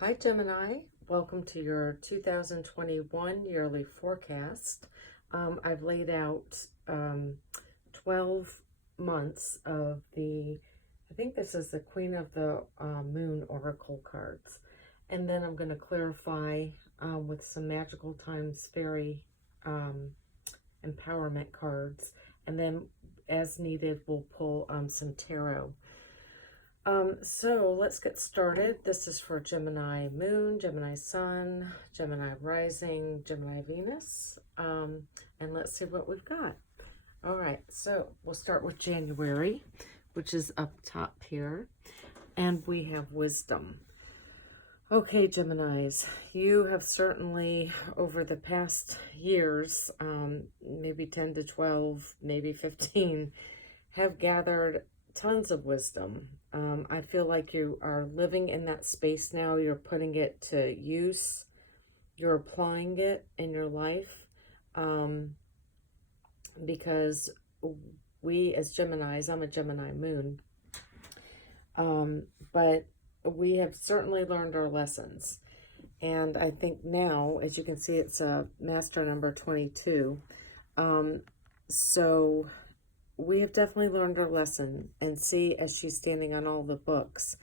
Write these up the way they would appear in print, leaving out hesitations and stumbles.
Hi Gemini, welcome to your 2021 yearly forecast. I've laid out 12 months of I think this is the Queen of the Moon Oracle cards. And then I'm going to clarify with some Magical Times Fairy empowerment cards. And then as needed, we'll pull some tarot. So let's get started. This is for Gemini Moon, Gemini Sun, Gemini Rising, Gemini Venus. And let's see what we've got. All right, so we'll start with January, which is up top here. And we have wisdom. Okay, Geminis, you have certainly, over the past years, maybe 10 to 12, maybe 15, have gathered tons of wisdom. I feel like you are living in that space now. You're putting it to use. You're applying it in your life. Because we as Geminis, I'm a Gemini moon, but we have certainly learned our lessons. And I think now, as you can see, it's a master number 22. So we have definitely learned our lesson, and see, as she's standing on all the books,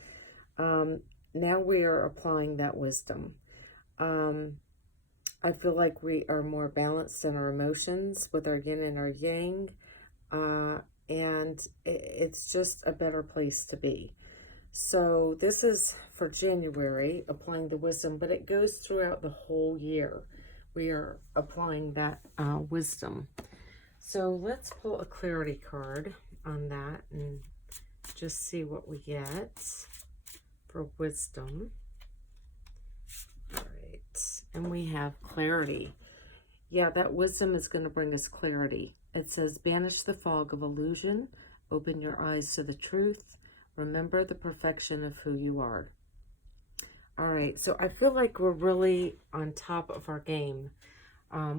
now we are applying that wisdom. I feel like we are more balanced in our emotions with our yin and our yang, and it's just a better place to be. So this is for January, applying the wisdom, but it goes throughout the whole year. We are applying that wisdom. So let's pull a clarity card on that and just see what we get for wisdom. All right, and we have clarity. Yeah, that wisdom is going to bring us clarity. It says, banish the fog of illusion, open your eyes to the truth, remember the perfection of who you are. All right, so I feel like we're really on top of our game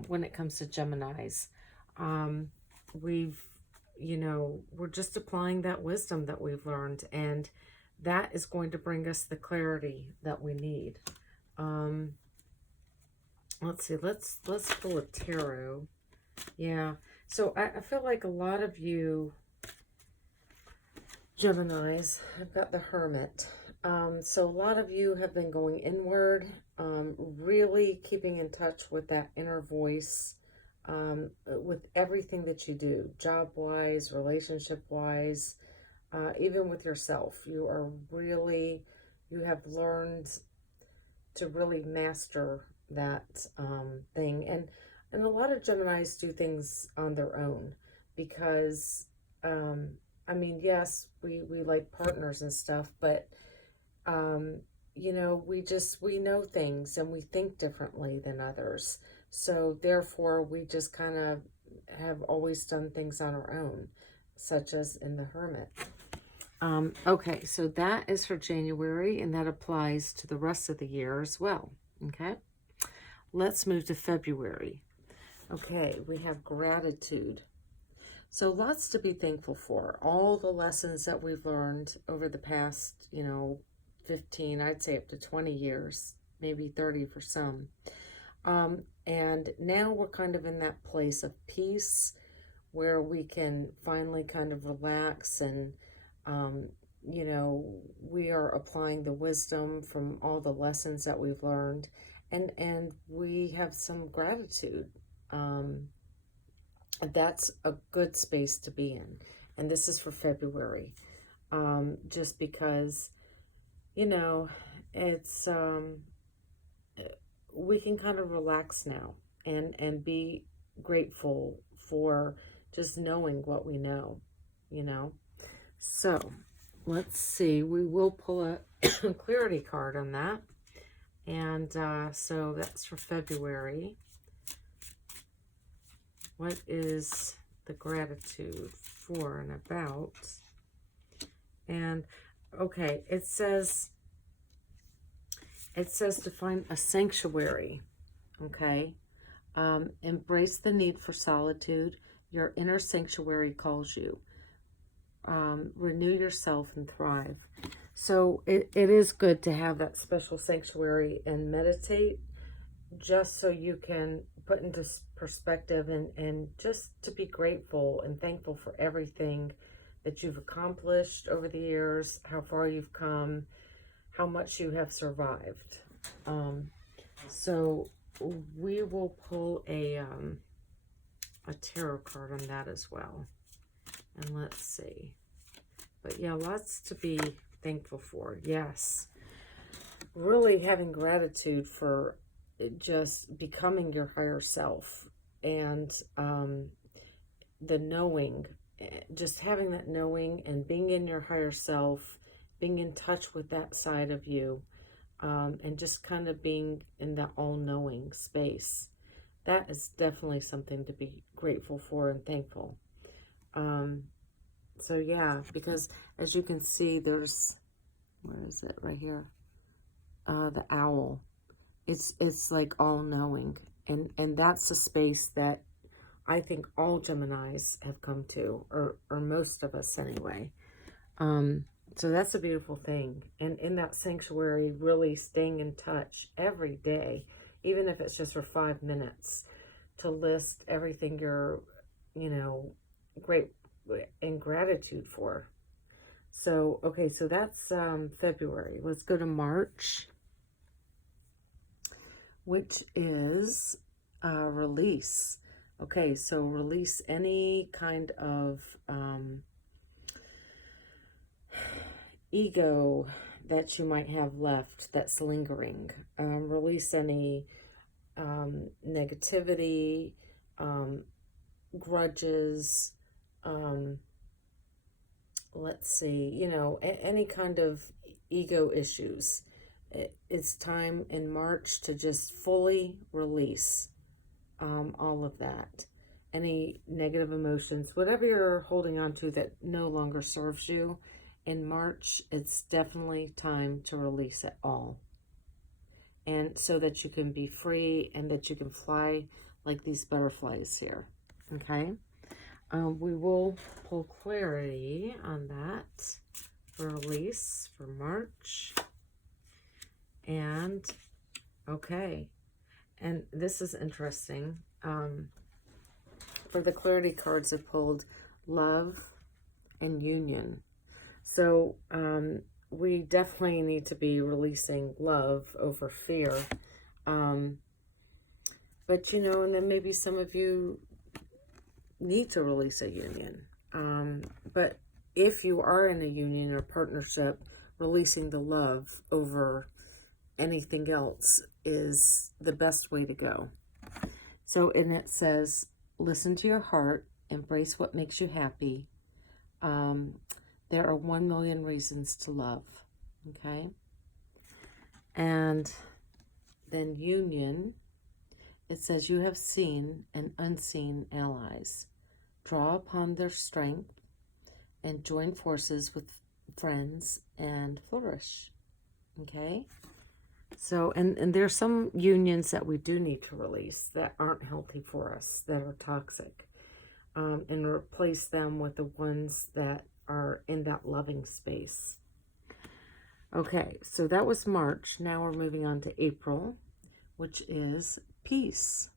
when it comes to Geminis. We're just applying that wisdom that we've learned, and that is going to bring us the clarity that we need. Let's see, let's pull a tarot. Yeah, so I feel like a lot of you Geminis have got the Hermit. So a lot of you have been going inward, really keeping in touch with that inner voice, with everything that you do, job-wise, relationship-wise, even with yourself. You have learned to really master that thing. And a lot of Geminis do things on their own because, I mean, yes, we like partners and stuff, but, we know things and we think differently than others. So therefore, we just kind of have always done things on our own, such as in the Hermit. Okay, so that is for January, and that applies to the rest of the year as well. Okay, let's move to February. Okay, we have gratitude. So lots to be thankful for. All the lessons that we've learned over the past, 15, I'd say up to 20 years, maybe 30 for some. And now we're kind of in that place of peace where we can finally kind of relax and, we are applying the wisdom from all the lessons that we've learned, and we have some gratitude. That's a good space to be in. And this is for February. Just because, it's, we can kind of relax now and be grateful for just knowing what we know, So let's see, we will pull a clarity card on that. And so that's for February. What is the gratitude for and about? And okay, it says to find a sanctuary. Okay, embrace the need for solitude. Your inner sanctuary calls you. Renew yourself and thrive. So it is good to have that special sanctuary and meditate, just so you can put into perspective and just to be grateful and thankful for everything that you've accomplished over the years, how far you've come, how much you have survived. So we will pull a tarot card on that as well. And let's see. But yeah, lots to be thankful for. Yes. Really having gratitude for just becoming your higher self, and the knowing, just having that knowing and being in your higher self, being in touch with that side of you, and just kind of being in that all-knowing space. That is definitely something to be grateful for and thankful. So yeah, because as you can see, there's, where is it? Right here. The owl. It's like all-knowing. And that's a space that I think all Geminis have come to, or most of us anyway. So that's a beautiful thing. And in that sanctuary, really staying in touch every day, even if it's just for 5 minutes, to list everything you're, great in gratitude for. So, okay, so that's February. Let's go to March, which is release. Okay, so release any kind of ego that you might have left that's lingering. Release any negativity, grudges, let's see, any kind of ego issues. It's time in March to just fully release all of that. Any negative emotions, whatever you're holding on to that no longer serves you, in March, it's definitely time to release it all. And so that you can be free and that you can fly like these butterflies here. Okay? We will pull clarity on that for release for March. And, okay. And this is interesting. For the clarity cards, I pulled love and union. So, we definitely need to be releasing love over fear. But, and then maybe some of you need to release a union. But if you are in a union or partnership, releasing the love over anything else is the best way to go. So, and it says, listen to your heart, embrace what makes you happy. There are 1 million reasons to love. Okay. And then union, it says you have seen and unseen allies. Draw upon their strength and join forces with friends and flourish. Okay. So, and there's some unions that we do need to release that aren't healthy for us, that are toxic, and replace them with the ones that are in that loving space. Okay, so that was March. Now we're moving on to April, which is peace.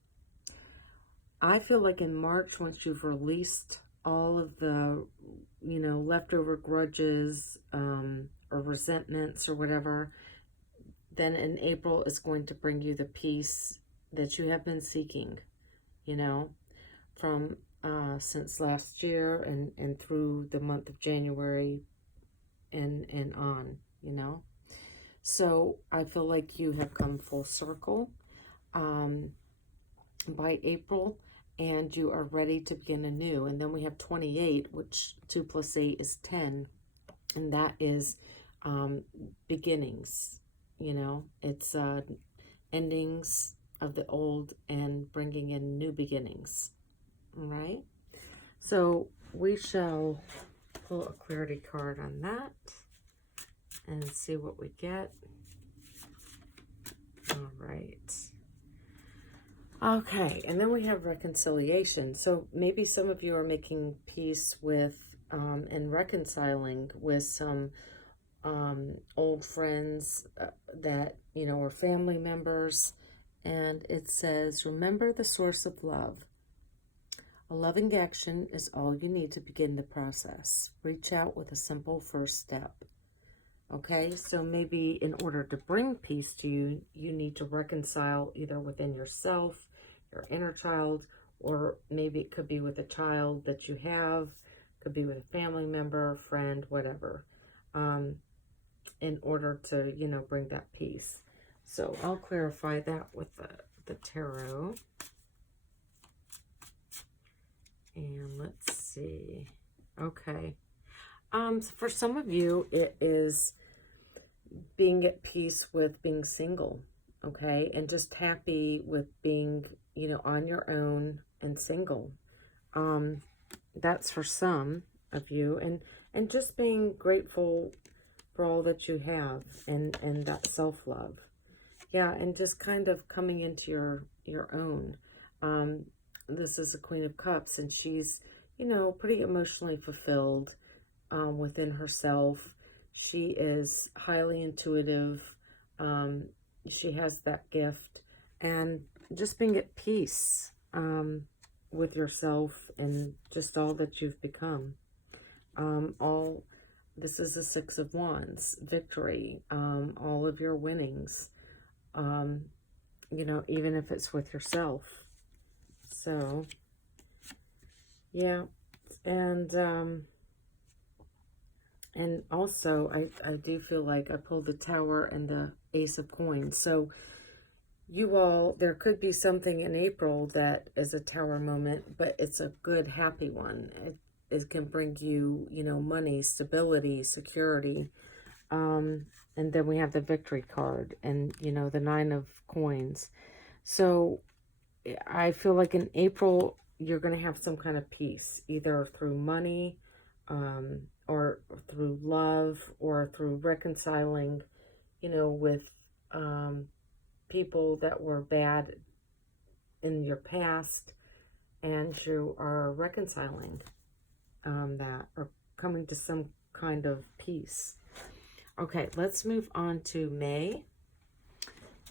I feel like in March, once you've released all of the, leftover grudges, or resentments or whatever, then in April is going to bring you the peace that you have been seeking, from since last year and through the month of January and on, So I feel like you have come full circle by April, and you are ready to begin anew. And then we have 28, which 2 + 8 is 10, and that is beginnings. It's endings of the old and bringing in new beginnings. All right. So we shall pull a clarity card on that and see what we get. All right. Okay. And then we have reconciliation. So maybe some of you are making peace with and reconciling with some old friends that, you know, are family members. And it says, remember the source of love. A loving action is all you need to begin the process. Reach out with a simple first step. Okay, so maybe in order to bring peace to you, you need to reconcile either within yourself, your inner child, or maybe it could be with a child that you have, could be with a family member, friend, whatever, in order to, you know, bring that peace. So I'll clarify that with the tarot. And let's see. Okay. For some of you, it is being at peace with being single, okay? And just happy with being, you know, on your own and single. That's for some of you. And just being grateful for all that you have and that self-love. Yeah, and just kind of coming into your own. This is a Queen of Cups, and she's, you know, pretty emotionally fulfilled within herself. She is highly intuitive. She has that gift. And just being at peace with yourself and just all that you've become. This is a Six of Wands, victory, all of your winnings, you know, even if it's with yourself. So, yeah, and also I do feel like I pulled the Tower and the Ace of Coins. So you all, there could be something in April that is a Tower moment, but it's a good, happy one. It can bring you, you know, money, stability, security. And then we have the Victory card and, you know, the Nine of Coins. So I feel like in April, you're going to have some kind of peace, either through money, or through love, or through reconciling, you know, with people that were bad in your past, and you are reconciling that, or coming to some kind of peace. Okay, let's move on to May,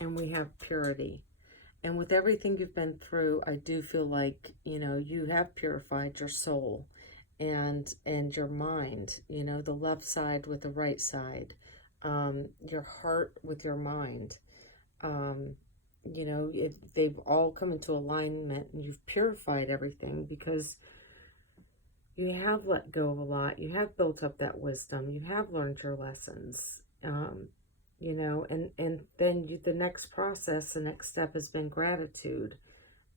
and we have purity. And with everything you've been through, I do feel like, you know, you have purified your soul and your mind, you know, the left side with the right side, your heart with your mind. You know, they've all come into alignment, and you've purified everything because you have let go of a lot. You have built up that wisdom. You have learned your lessons. You know, and then the next process, the next step has been gratitude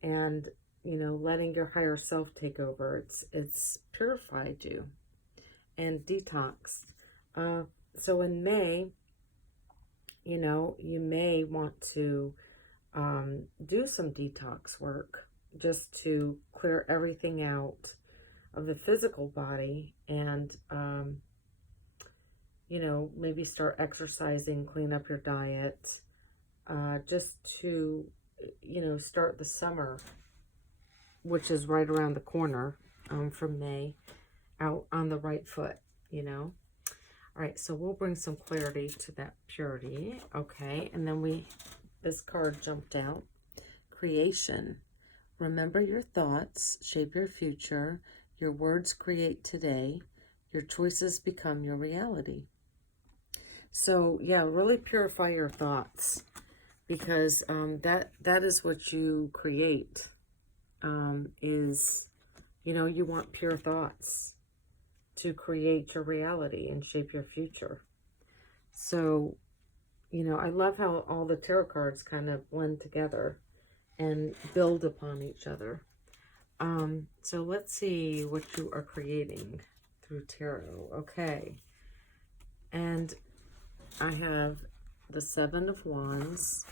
and, you know, letting your higher self take over. It's purified you and detoxed. So in May, you know, you may want to do some detox work just to clear everything out of the physical body and, you know, maybe start exercising, clean up your diet, just to, you know, start the summer, which is right around the corner from May, out on the right foot, you know. All right, so we'll bring some clarity to that purity. Okay, and then this card jumped out. Creation. Remember your thoughts, shape your future. Your words create today. Your choices become your reality. So, yeah, really purify your thoughts, because that is what you create, is, you know, you want pure thoughts to create your reality and shape your future. So, you know, I love how all the tarot cards kind of blend together and build upon each other. So let's see what you are creating through tarot. Okay. And I have the Seven of Wands,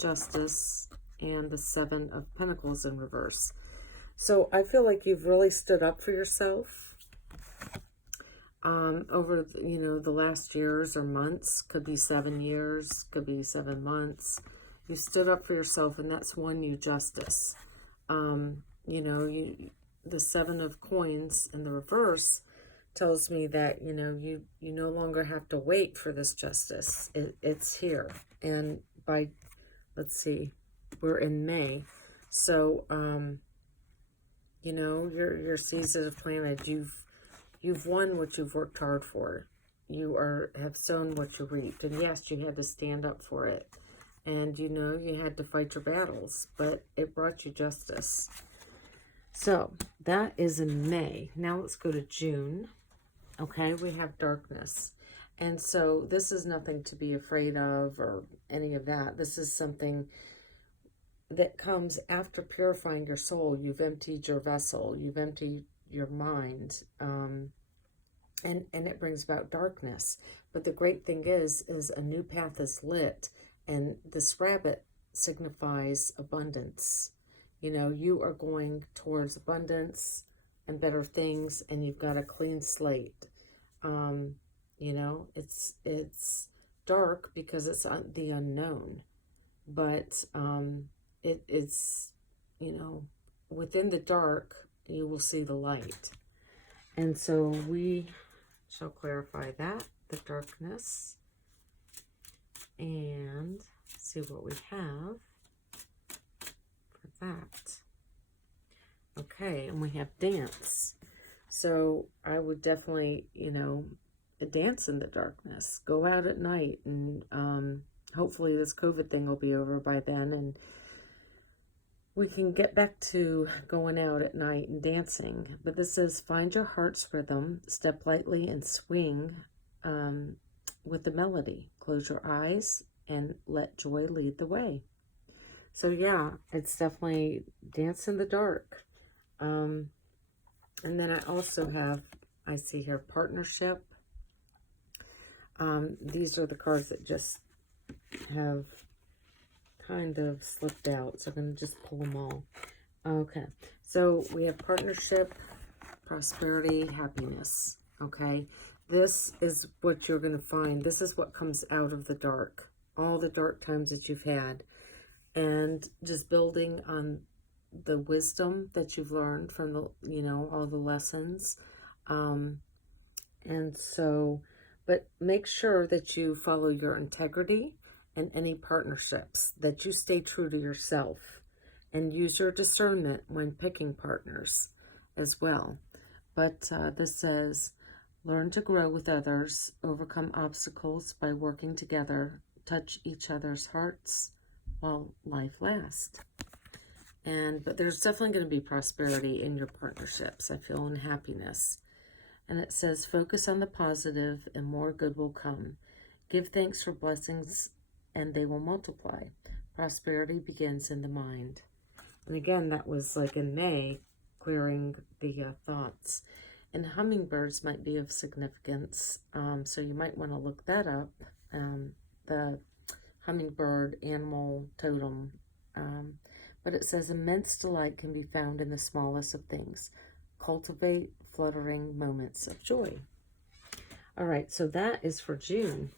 Justice, and the Seven of Pentacles in reverse. So I feel like you've really stood up for yourself over, you know, the last years or months. Could be 7 years, could be 7 months. You stood up for yourself, and that's won you justice. You know, the Seven of Coins in the reverse tells me that, you no longer have to wait for this justice. It's here. And by, let's see, we're in May. So, your seeds have planted. You've won what you've worked hard for. You have sown what you reaped. And yes, you had to stand up for it. And you had to fight your battles, but it brought you justice. So that is in May. Now let's go to June. Okay, we have darkness. And so this is nothing to be afraid of or any of that. This is something that comes after purifying your soul. You've emptied your vessel. You've emptied your mind. And it brings about darkness. But the great thing is a new path is lit. And this rabbit signifies abundance. You are going towards abundance and better things, and you've got a clean slate. It's dark because it's the unknown, but it's within the dark you will see the light. And so we shall clarify that, the darkness, and see what we have for that. Okay, and we have dance. So I would definitely, dance in the darkness. Go out at night, and hopefully this COVID thing will be over by then, and we can get back to going out at night and dancing. But this says, find your heart's rhythm, step lightly and swing with the melody. Close your eyes and let joy lead the way. So yeah, it's definitely dance in the dark. And then I also have, I see here, partnership. These are the cards that just have kind of slipped out. So I'm going to just pull them all. Okay. So we have partnership, prosperity, happiness. Okay. This is what you're going to find. This is what comes out of the dark. All the dark times that you've had. And just building on the wisdom that you've learned from the, all the lessons. And so, but make sure that you follow your integrity and any partnerships, that you stay true to yourself and use your discernment when picking partners as well. But this says, learn to grow with others, overcome obstacles by working together, touch each other's hearts while life lasts. But there's definitely going to be prosperity in your partnerships, I feel, and happiness. And it says, focus on the positive and more good will come. Give thanks for blessings and they will multiply. Prosperity begins in the mind. And again, that was like in May, clearing the thoughts. And hummingbirds might be of significance. So you might want to look that up. The hummingbird animal totem. But it says, immense delight can be found in the smallest of things. Cultivate fluttering moments of joy. All right, so that is for June.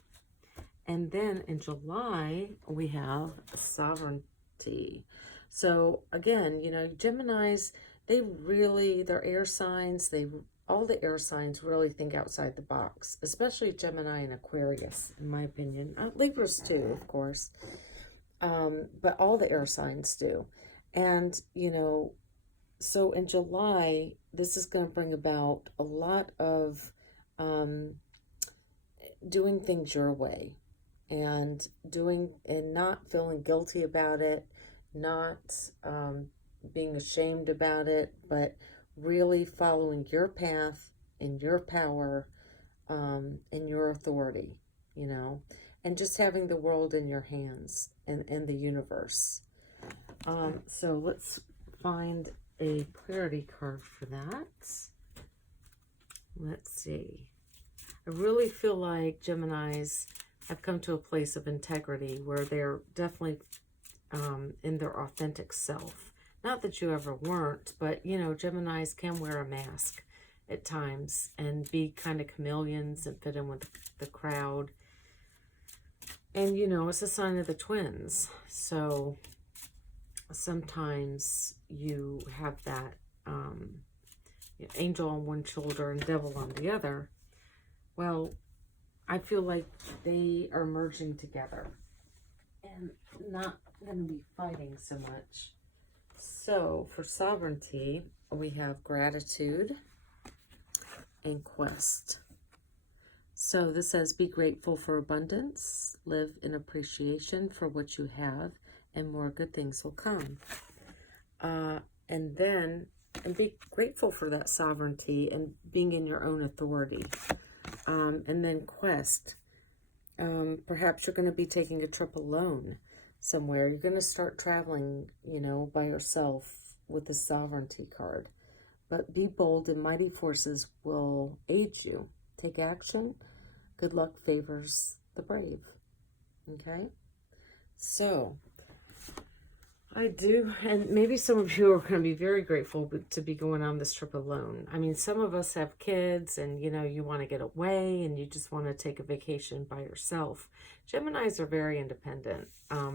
And then in July, we have sovereignty. So again, Geminis, they're air signs. All the air signs really think outside the box, especially Gemini and Aquarius, in my opinion. Libras too, of course. But all the air signs do. And, so in July, this is going to bring about a lot of doing things your way and not feeling guilty about it, not being ashamed about it, but really following your path in your power, in your authority, and just having the world in your hands and the universe. So let's find a clarity card for that. Let's see. I really feel like Geminis have come to a place of integrity where they're definitely in their authentic self. Not that you ever weren't, but, Geminis can wear a mask at times and be kind of chameleons and fit in with the crowd. And, it's a sign of the twins. So sometimes you have that angel on one shoulder and devil on the other. Well, I feel like they are merging together and not going to be fighting so much. So for sovereignty, we have gratitude and quest. So this says, be grateful for abundance, live in appreciation for what you have, and more good things will come. And be grateful for that sovereignty and being in your own authority. And then quest. Perhaps you're going to be taking a trip alone somewhere. You're going to start traveling, by yourself with the sovereignty card. But be bold and mighty forces will aid you. Take action. Good luck favors the brave. Okay? So, I do, and maybe some of you are going to be very grateful to be going on this trip alone. I mean, some of us have kids and, you want to get away and you just want to take a vacation by yourself. Geminis are very independent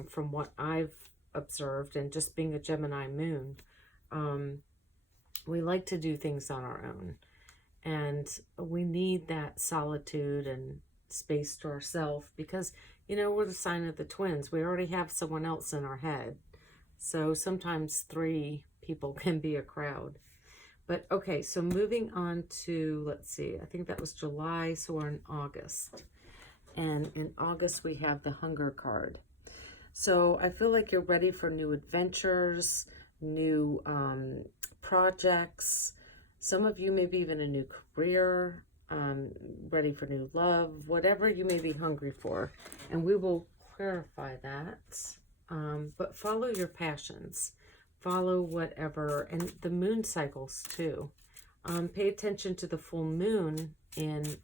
from what I've observed, and just being a Gemini moon, we like to do things on our own. And we need that solitude and space to ourselves because, we're the sign of the twins. We already have someone else in our head. So sometimes 3 people can be a crowd. But okay, so moving on to, let's see, I think that was July, so we're in August. And in August, we have the Hunger card. So I feel like you're ready for new adventures, new projects. Some of you maybe even a new career, ready for new love, whatever you may be hungry for. And we will clarify that. But follow your passions, follow whatever, and the moon cycles too. Pay attention to the full moon in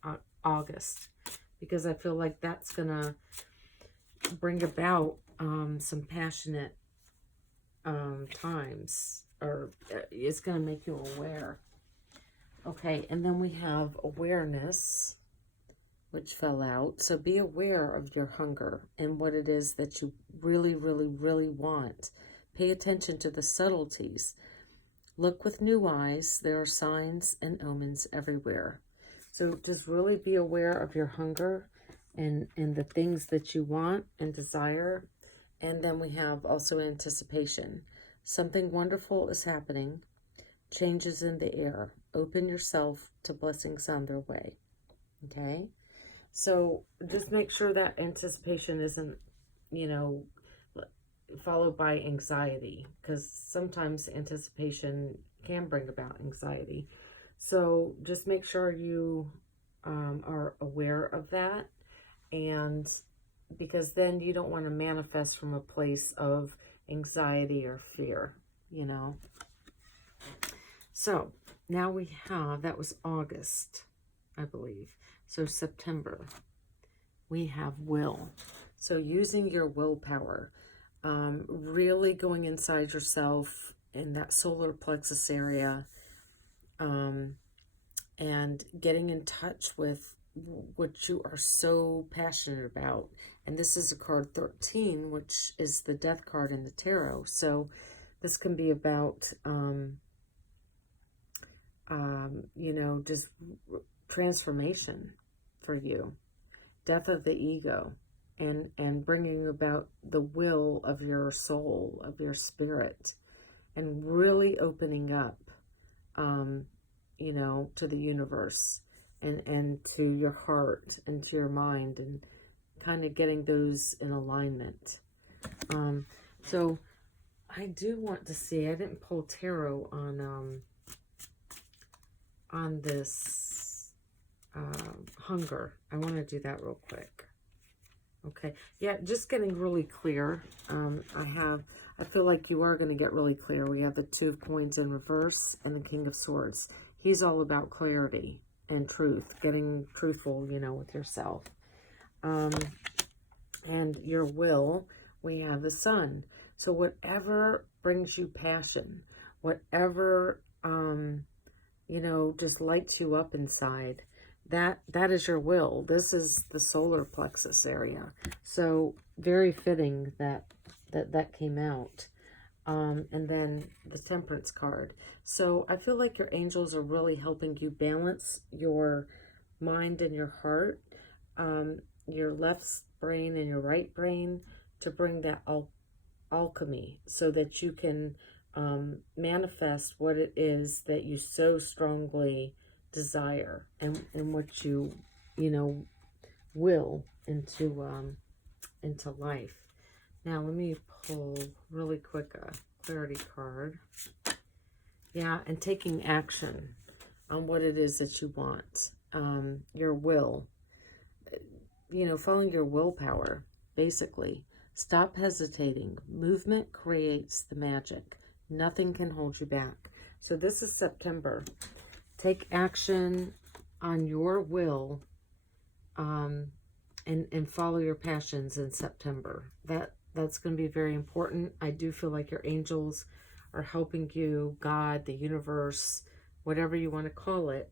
August, because I feel like that's going to bring about some passionate times, or it's going to make you aware. Okay, and then we have awareness, which fell out. So be aware of your hunger and what it is that you really, really, really want. Pay attention to the subtleties. Look with new eyes. There are signs and omens everywhere. So just really be aware of your hunger and the things that you want and desire. And then we have also anticipation. Something wonderful is happening. Changes in the air. Open yourself to blessings on their way. Okay? So just make sure that anticipation isn't, followed by anxiety, because sometimes anticipation can bring about anxiety. So just make sure you are aware of that, and because then you don't want to manifest from a place of anxiety or fear, So now we have, that was August, I believe. So September, we have will. So using your willpower, really going inside yourself in that solar plexus area, and getting in touch with what you are so passionate about. And this is a card 13, which is the death card in the tarot. So this can be about, just transformation for you, death of the ego, and bringing about the will of your soul, of your spirit, and really opening up, to the universe and to your heart and to your mind, and kind of getting those in alignment. So I do want to see, I didn't pull tarot on this hunger. I want to do that real quick. Okay, yeah, just getting really clear. I feel like you are going to get really clear. We have the 2 of Coins in reverse and the King of Swords. He's all about clarity and truth, getting truthful, with yourself. And your will, we have the Sun. So whatever brings you passion, whatever, just lights you up inside, that is your will. This is the solar plexus area. So very fitting that came out. and then the Temperance card. So I feel like your angels are really helping you balance your mind and your heart, your left brain and your right brain, to bring that alchemy so that you can manifest what it is that you so strongly desire, and what you know will into life. Now let me pull really quick a clarity card. Yeah, and taking action on what it is that you want. Your will, following your willpower, basically. Stop hesitating. Movement creates the magic. Nothing can hold you back. So this is September. Take action on your will, and follow your passions in September. That's going to be very important. I do feel like your angels are helping you, God, the universe, whatever you want to call it.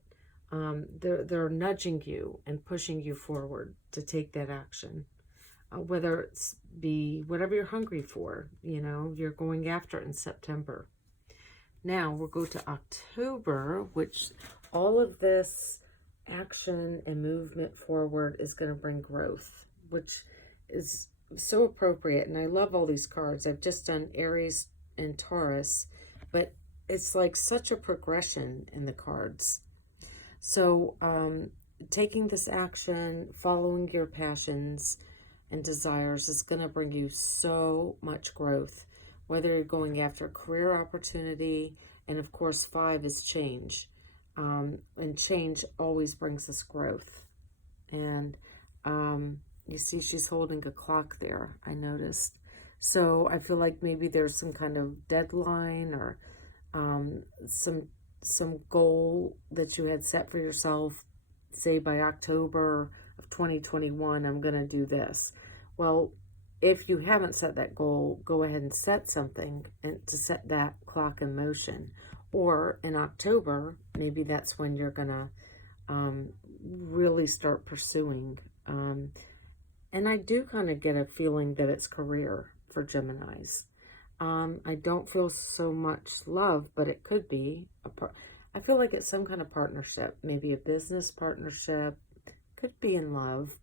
They're nudging you and pushing you forward to take that action. Whether it's be whatever you're hungry for, you're going after it in September. Now we'll go to October, which all of this action and movement forward is going to bring growth, which is so appropriate. And I love all these cards. I've just done Aries and Taurus, but it's like such a progression in the cards. So taking this action, following your passions and desires is going to bring you so much growth, whether you're going after a career opportunity, and of course 5 is change, and change always brings us growth. And you see she's holding a clock there, I noticed. So I feel like maybe there's some kind of deadline, or some goal that you had set for yourself, say by October of 2021, I'm going to do this. Well, if you haven't set that goal, go ahead and set something and to set that clock in motion. Or in October, maybe that's when you're going to really start pursuing. And I do kind of get a feeling that it's career for Geminis. I don't feel so much love, but it could be. I feel like it's some kind of partnership, maybe a business partnership. Could be in love,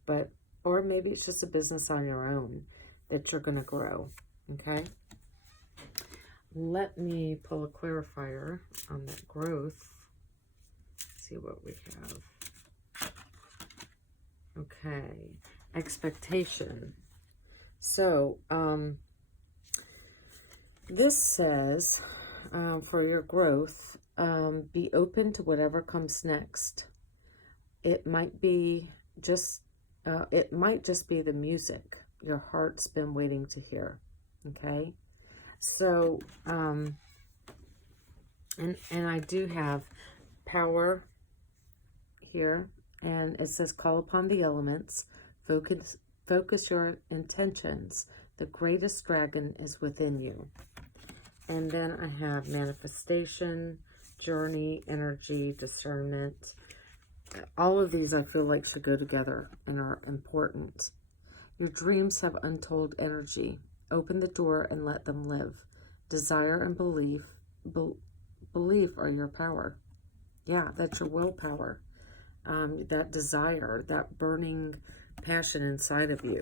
or maybe it's just a business on your own that you're going to grow. Okay. Let me pull a clarifier on that growth. See what we have. Okay. Expectation. So, this says, for your growth, be open to whatever comes next. It might just be the music your heart's been waiting to hear. Okay. So, and I do have power here, and it says call upon the elements, focus your intentions. The greatest dragon is within you. And then I have manifestation, journey, energy, discernment. All of these I feel like should go together and are important. Your dreams have untold energy. Open the door and let them live. Desire and belief are your power. Yeah, that's your willpower. That desire, that burning passion inside of you.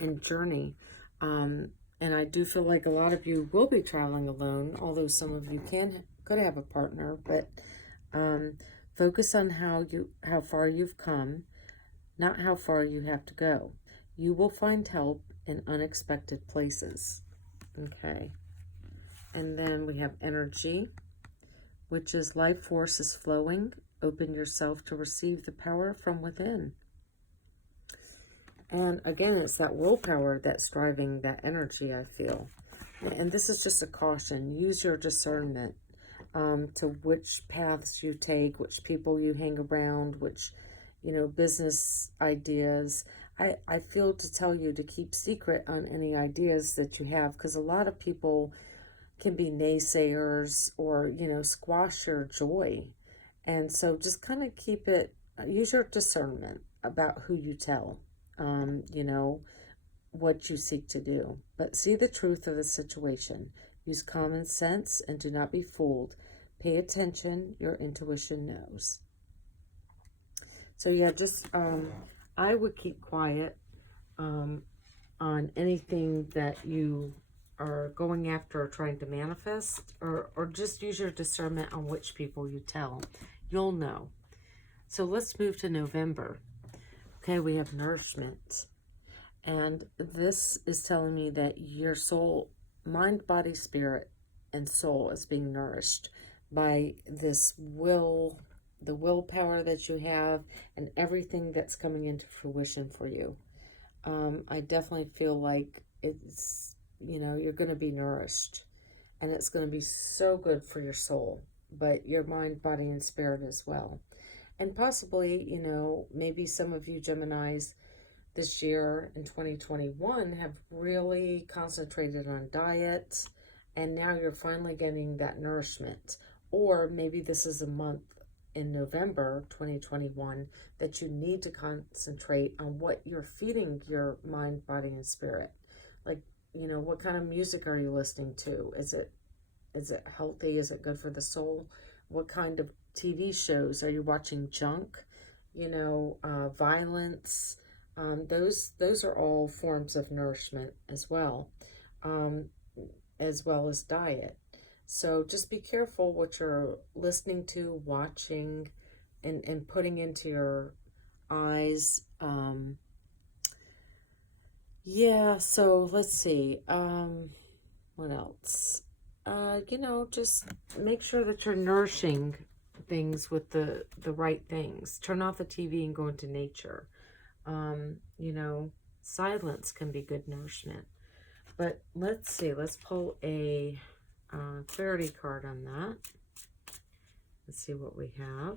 And journey. And I do feel like a lot of you will be traveling alone, although some of you could have a partner, but focus on how far you've come, not how far you have to go. You will find help in unexpected places. Okay. And then we have energy, which is life force is flowing. Open yourself to receive the power from within. And again, it's that willpower that's driving that energy, I feel. And this is just a caution. Use your discernment to which paths you take, which people you hang around, which, business ideas. I feel to tell you to keep secret on any ideas that you have, because a lot of people can be naysayers or, squash your joy. And so just kind of use your discernment about who you tell. what you seek to do, but see the truth of the situation. Use common sense and do not be fooled. Pay attention, your intuition knows. So yeah, just I would keep quiet on anything that you are going after or trying to manifest, or just use your discernment on which people you tell. You'll know. So let's move to November. Okay, we have nourishment. And this is telling me that your soul, mind, body, spirit, and soul is being nourished by this will, the willpower that you have, and everything that's coming into fruition for you. I definitely feel like it's, you're going to be nourished, and it's going to be so good for your soul, but your mind, body, and spirit as well. And possibly, maybe some of you Geminis this year in 2021 have really concentrated on diet, and now you're finally getting that nourishment. Or maybe this is a month in November 2021 that you need to concentrate on what you're feeding your mind, body, and spirit. Like, what kind of music are you listening to? Is it healthy? Is it good for the soul? What kind of TV shows are you watching? Junk, violence. Those are all forms of nourishment as well as diet. So just be careful what you're listening to, watching, and putting into your eyes. Yeah, so let's see. What else? Just make sure that you're nourishing things with the right things. Turn off the TV and go into nature. Silence can be good nourishment. But let's see. Let's pull a clarity card on that. Let's see what we have.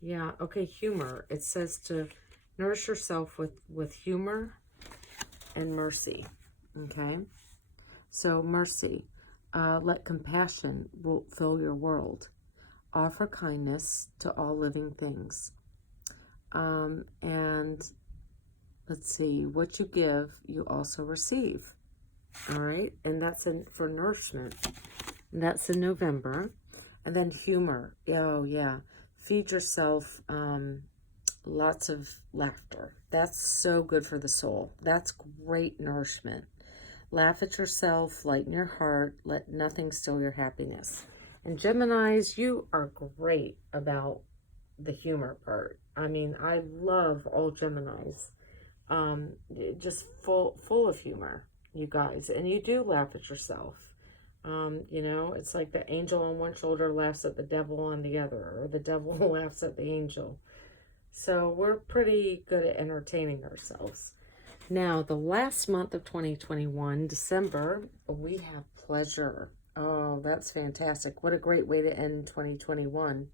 Yeah, okay, humor. It says to nourish yourself with humor and mercy. Okay? So mercy. Let compassion fill your world. Offer kindness to all living things. And let's see, what you give, you also receive. All right, and that's for nourishment. And that's in November. And then humor. Oh, yeah. Feed yourself lots of laughter. That's so good for the soul. That's great nourishment. Laugh at yourself, lighten your heart, let nothing steal your happiness. And Geminis, you are great about the humor part. I mean, I love all Geminis. Just full of humor, you guys. And you do laugh at yourself. It's like the angel on one shoulder laughs at the devil on the other, or the devil laughs at the angel. So we're pretty good at entertaining ourselves. Now, the last month of 2021, December, we have pleasure. Oh, that's fantastic. What a great way to end 2021.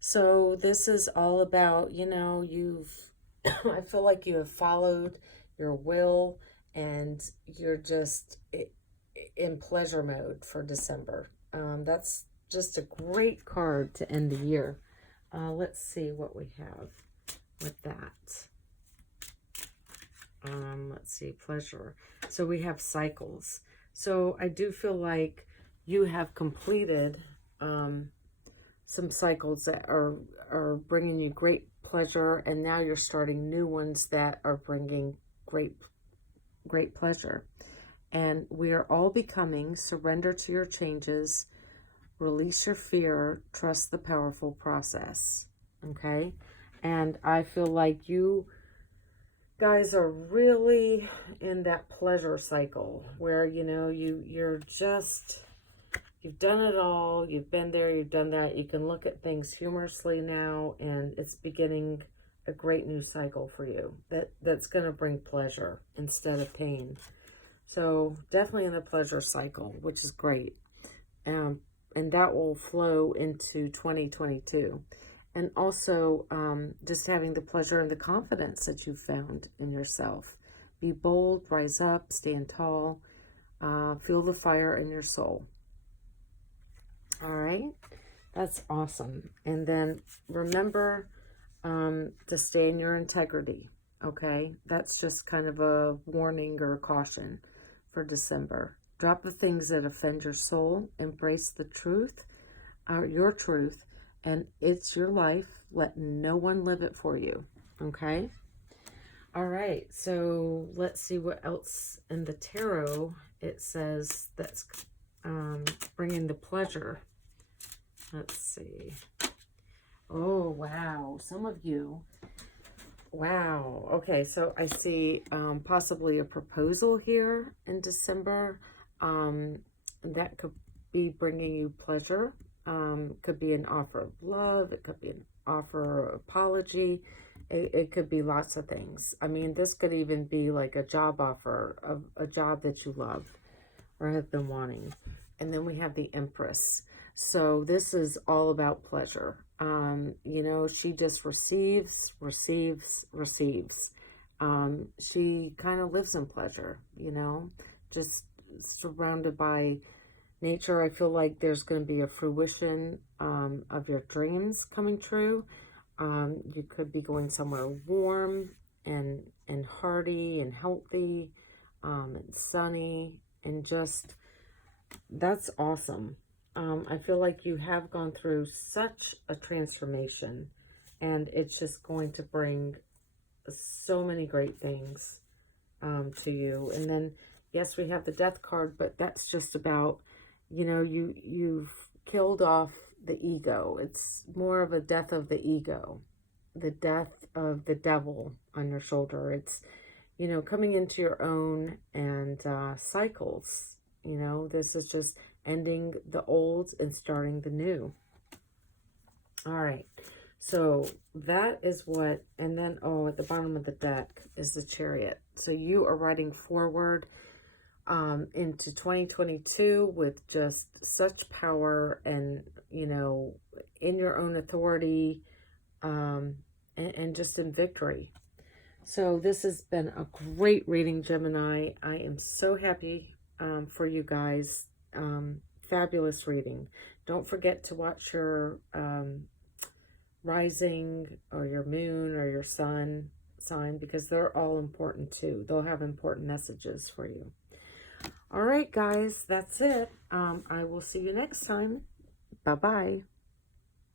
So this is all about, I feel like you have followed your will and you're just in pleasure mode for December. That's just a great card to end the year. Let's see what we have with that. Let's see, pleasure. So we have cycles. So I do feel like you have completed some cycles that are bringing you great pleasure, and now you're starting new ones that are bringing great pleasure. And we are all becoming. Surrender to your changes, release your fear, trust the powerful process. Okay? And I feel like you guys are really in that pleasure cycle where, you've done it all, you've been there, you've done that. You can look at things humorously now, and it's beginning a great new cycle for you that's going to bring pleasure instead of pain. So definitely in the pleasure cycle, which is great. And that will flow into 2022. And also just having the pleasure and the confidence that you've found in yourself. Be bold, rise up, stand tall, feel the fire in your soul. All right, that's awesome. And then remember to stay in your integrity. Okay, that's just kind of a warning or a caution for December. Drop the things that offend your soul. Embrace the truth, your truth, and it's your life. Let no one live it for you. Okay? All right, so let's see what else in the tarot it says that's bringing the pleasure. Let's see. Oh, wow. Some of you. Wow. Okay, so I see possibly a proposal here in December. That could be bringing you pleasure. Could be an offer of love. It could be an offer of apology. It could be lots of things. I mean, this could even be like a job offer of a job that you love or have been wanting. And then we have the Empress. So this is all about pleasure. You know, she just receives. She kind of lives in pleasure, you know, just surrounded by nature. I feel like there's going to be a fruition of your dreams coming true. You could be going somewhere warm and hearty and healthy and sunny, and just, that's awesome. I feel like you have gone through such a transformation, and it's just going to bring so many great things to you. And then, yes, we have the Death card, but that's just about, you know, you've killed off the ego. It's more of a death of the ego, the death of the devil on your shoulder. It's, you know, coming into your own and cycles. You know, this is just ending the old and starting the new. All right. So that is what, and then, oh, at the bottom of the deck is the Chariot. So you are riding forward into 2022 with just such power and, you know, in your own authority and just in victory. So this has been a great reading, Gemini. I am so happy for you guys. Fabulous reading. Don't forget to watch your rising or your moon or your sun sign, because they're all important too. They'll have important messages for you. All right, guys, that's it. I will see you next time. Bye-bye.